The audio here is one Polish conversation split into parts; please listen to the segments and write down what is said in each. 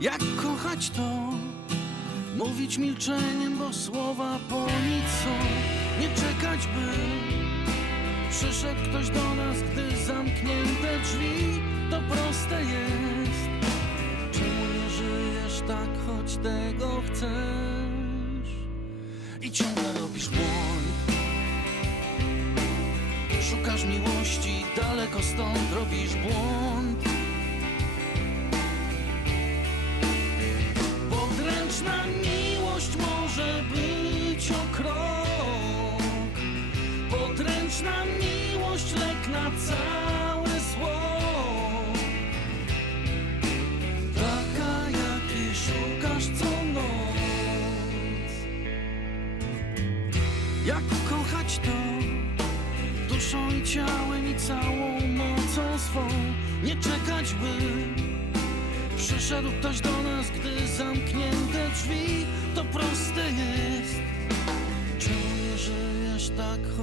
Jak kochać to? Mówić milczeniem, bo słowa po nic są. Nie czekać, by przyszedł ktoś do nas, gdy zamknięte drzwi. To proste jest. Czemu nie żyjesz tak, choć tego chcesz? I ciągle robisz błąd. Szukasz miłości, daleko stąd robisz błąd. Podręczna miłość lek na całe zło. Taka jakiej szukasz co noc. Jak kochać to? duszą i ciałem i całą mocą swą. Nie czekać, by przyszedł ktoś do nas, gdy zamknięte drzwi. To proste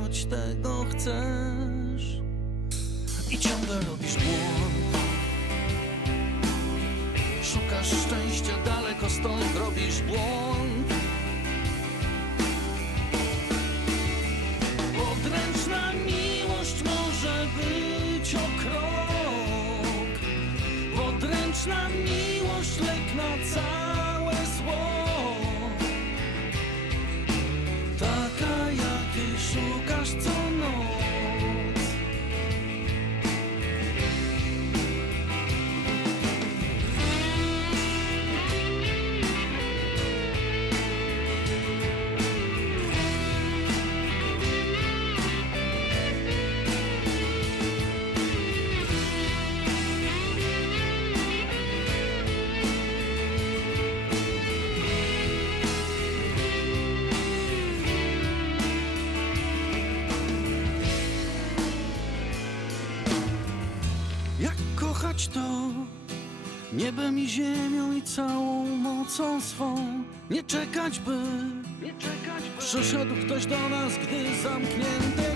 choć tego chcesz? I ciągle robisz błąd. Szukasz szczęścia daleko stąd, robisz błąd. Podręczna miłość może być o krok. Miłość lek na całe Jak kochać to? Niebem i ziemią i całą mocą swą. Nie czekać, by, nie czekać, by przyszedł ktoś do nas, gdy zamknięte